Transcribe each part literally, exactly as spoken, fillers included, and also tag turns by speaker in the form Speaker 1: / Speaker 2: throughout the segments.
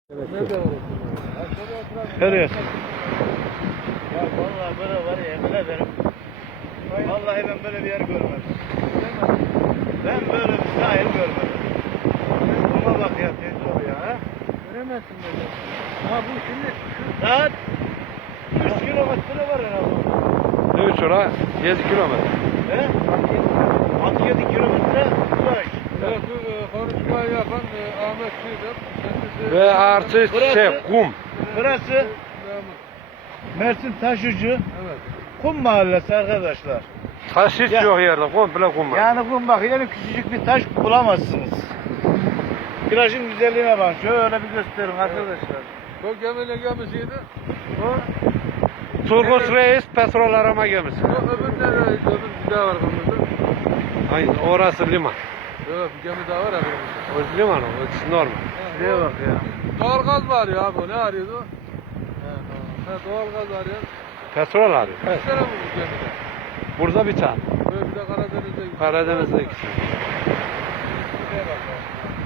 Speaker 1: Evet.
Speaker 2: Görüyorsun. Ya vallahi böyle var ya, yemin ederim. Vallahi ben böyle bir yer görmedim. Ben böyle bir sahil görmedim. Buna bak ya, tez ol ya. Ha?
Speaker 1: Göremezsin böyle. Ha bu şimdi şu
Speaker 2: Saat üç kilometre var herhalde.
Speaker 3: Ne üç ora? yedi kilometre.
Speaker 2: He? altı yedi kilometre ulaş.
Speaker 1: evet, bu e, konuşmayı yapan e, Ahmet Çiğdem. kendisi-
Speaker 3: Ve artı
Speaker 2: Burası-
Speaker 3: şey kum.
Speaker 2: Burası
Speaker 1: Devamı.
Speaker 2: Mersin Taşucu
Speaker 1: Evet.
Speaker 2: Kum Mahallesi arkadaşlar.
Speaker 3: Taş hiç
Speaker 2: Ya-
Speaker 3: yok yerde. Komple kum var.
Speaker 2: Yani kum bak, yani küçücük bir taş bulamazsınız. Plajın güzelliğine bak. Şöyle bir gösterin arkadaşlar.
Speaker 1: Bu gemi ne gemisiydi?
Speaker 2: Bu
Speaker 3: Turgut Reis petrol arama gemisi.
Speaker 1: Bu öbür nereye? Öbür bir daha var kırmızı.
Speaker 3: Aynen orası liman.
Speaker 1: Evet, bir gemi daha var ya kırmızı.
Speaker 3: O liman o. O normal.
Speaker 2: şuraya bak ya.
Speaker 1: Doğalgaz var ya bu. Ne arıyordu? Ha, doğalgaz arıyor.
Speaker 3: Petrol arıyor.
Speaker 1: Kaç tane bu bu gemide?
Speaker 3: Burada bir tane.
Speaker 1: Böyle bir de Karadeniz'de.
Speaker 3: Karadeniz'de ikisi.
Speaker 1: Şuraya bak ya.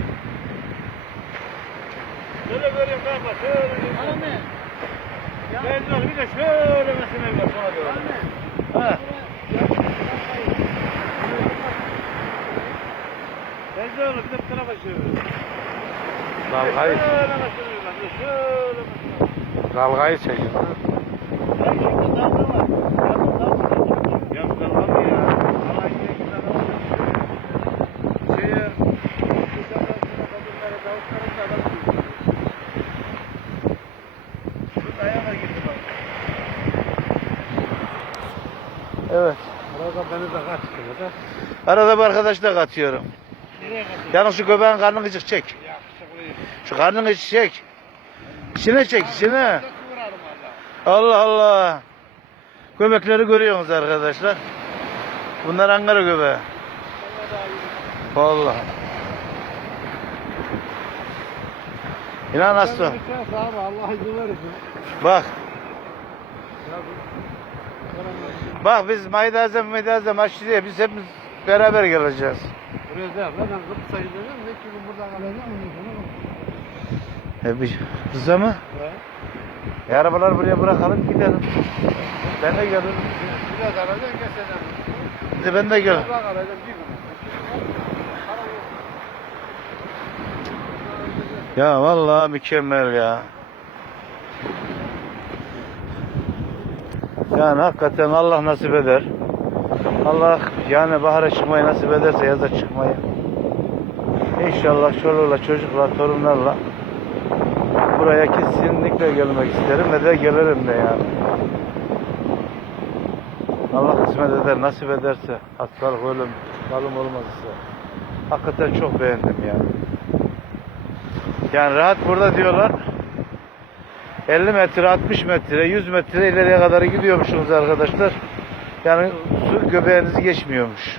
Speaker 2: Şöyle göreyim kanka, şöyle.
Speaker 1: Anne.
Speaker 2: Ben de bir de şöyle mesela bir bak bana doğru. Ha. Ben de öyle bir de bu tarafa çeviriyorum.
Speaker 3: Dalgayı,
Speaker 2: Şöyle mesela bir bak, şöyle mesela.
Speaker 3: dalgayı çekiyor.
Speaker 2: Ay şimdi dalga var. Yakın dalga var. Ya bu dalga mı ya? Alanya'ya giden dalga. Şeye, bu dalgasına kadınlara davutların da adam duyuyor. Bu ayağına girdi bak. Evet.
Speaker 3: Arada beni de kaç kilo da.
Speaker 2: Arada bir arkadaş da katıyorum.
Speaker 1: Nereye kadar?
Speaker 2: Yalnız şu göbeğin karnını gıcık çek. Şu karnını gıcık çek. İçine çek, içine. Allah Allah. Göbekleri görüyorsunuz arkadaşlar. Bunlar Ankara göbeği. Vallahi. İnan aslı.
Speaker 1: Abi Allah izin verirsin.
Speaker 2: Bak. Bak biz Maydazem Maydazem aşçı diye biz hepimiz beraber geleceğiz.
Speaker 1: Buraya da ben kıp sayılırım. Ne ki buradan kalacağım.
Speaker 2: E bir kıza mı? E arabaları buraya bırakalım gidelim. Ben de gelirim.
Speaker 1: Biraz aradan keseceğim.
Speaker 2: Bir de ben de gelirim.
Speaker 1: Biraz arayacağım.
Speaker 2: Ya vallahi mükemmel ya. Yani hakikaten Allah nasip eder. Allah yani bahara çıkmayı nasip ederse yaza çıkmayı. İnşallah çoluğla, çocukla, torunlarla buraya kesinlikle gelmek isterim ve de gelirim de yani. Allah kısmet eder, nasip ederse, hastalık, ölüm, kalım olmazsa. Hakikaten çok beğendim yani. Yani rahat burada diyorlar. elli metre, altmış metre, yüz metre ileriye kadar gidiyormuşsunuz arkadaşlar. Yani su göbeğinizi geçmiyormuş.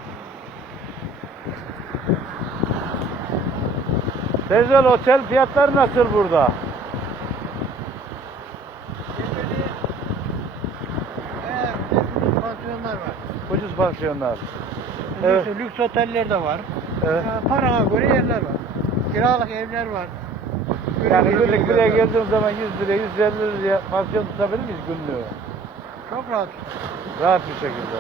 Speaker 2: Teyzel, otel fiyatları nasıl burada?
Speaker 1: Pansiyonlar var.
Speaker 2: Ucuz pansiyonlar.
Speaker 1: Evet.
Speaker 2: Evet.
Speaker 1: Lüks oteller de var.
Speaker 2: Evet.
Speaker 1: Ee, Parana göre yerler var. Kiralık evler var.
Speaker 2: Yani
Speaker 1: Göre-
Speaker 2: günlük buraya geldiğim zaman yüz liraya, yüz elli liraya pansiyon tutabilir miyiz günlüğü?
Speaker 1: Çok rahat.
Speaker 2: Rahat bir şekilde.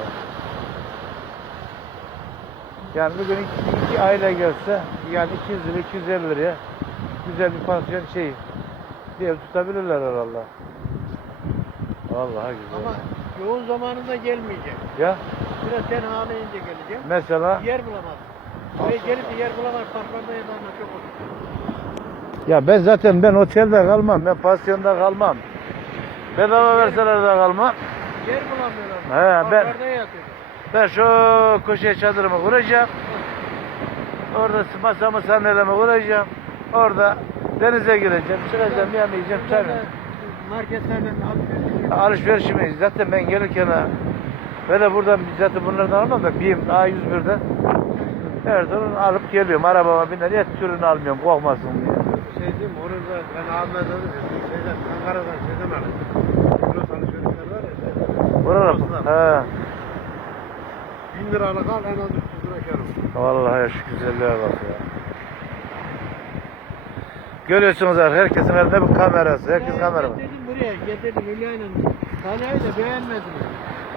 Speaker 2: Yani bugün iki, iki aile gelse, yani iki yüz lira, iki yüz elli liraya güzel bir pansiyon şey, bir ev tutabilirler herhalde. Vallahi güzel.
Speaker 1: Ama yoğun zamanında gelmeyecek.
Speaker 2: Ya
Speaker 1: Biraz tenhaleyince geleceğim.
Speaker 2: mesela,
Speaker 1: Yer bulamaz. Buraya gelip de yer bulamaz. Parklarda yerlerine çok olur.
Speaker 2: ya ben zaten ben otelde kalmam, ben pansiyonda kalmam. Bedava verseler de kalmam.
Speaker 1: Yer bulamıyorlar.
Speaker 2: He, ben-
Speaker 1: Parklarda yatıyor.
Speaker 2: Ben şu köşeye çadırımı kuracağım. Orada masamı sandalyemi kuracağım. Orada denize gireceğim, çıkacağım, yemeği yiyeceğim, çay
Speaker 1: Burada da marketlerden alışveriş.
Speaker 2: alışverişimi zaten ben gelirken ha, böyle buradan zaten bunlardan almam da BİM A yüz birden her zaman alıp geliyorum. Arabama biner, et türünü almıyorum, korkmasın diye.
Speaker 1: Şey diyeyim mi? Orada ben abime dedim ya. Şeyden, Ankara'dan şeyden aldım. Kilo alışverişler var ya. Şeyden.
Speaker 2: Oralar. He.
Speaker 1: Bin liralık al en az üç yüz lira kâr olur.
Speaker 2: Vallahi şu güzelliğe bak ya. Görüyorsunuz arkadaşlar, herkesin elinde bir kamerası. Herkes kamera var.
Speaker 1: Getirdim buraya, getirdim Hülya'yla. Kalyayı da beğenmediniz.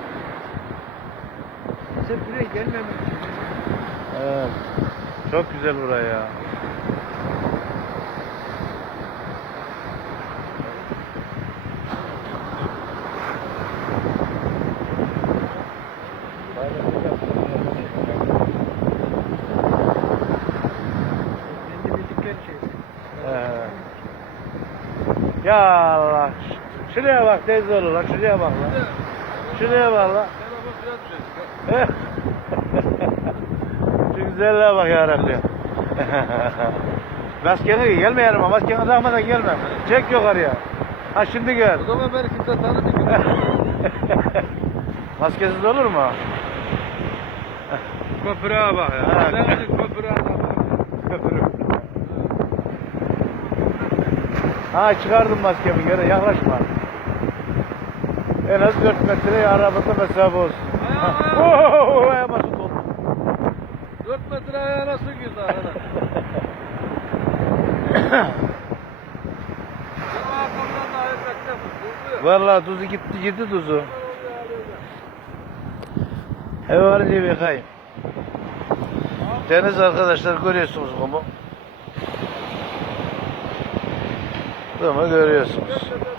Speaker 1: Sen buraya gelmemişsin.
Speaker 2: Evet. Çok güzel buraya ya.
Speaker 1: Kendi bildikleri şey.
Speaker 2: Ee, Ya Allah. Ş- Şuraya bak teyze olur lan. Şuraya bak lan. Şuraya bak lan. Eh. Şu güzelliğe bak yarabbim. Maskeni giy, gelme yanıma. Maskeni takmadan gelme. Çek yukarıya. Ha şimdi gel.
Speaker 1: O zaman beni kimse tanıdı.
Speaker 2: Maskesiz olur mu?
Speaker 3: Köprüye bak ya.
Speaker 2: Ha.
Speaker 3: Sen gidin köprüye bak.
Speaker 2: Ha çıkardım maskemi gene yaklaşma. En az dört metre arabada mesafe olsun.
Speaker 3: Ayağım,
Speaker 2: Ooo ayağıma su doldu.
Speaker 3: dört metre ayağına su girdi arada. Benim arkamdan da ayak bekledim.
Speaker 2: Vallahi tuzu gitti gitti tuzu. Eve varınca bir yıkayım. Deniz arkadaşlar görüyorsunuz kumu. Kumu görüyorsunuz.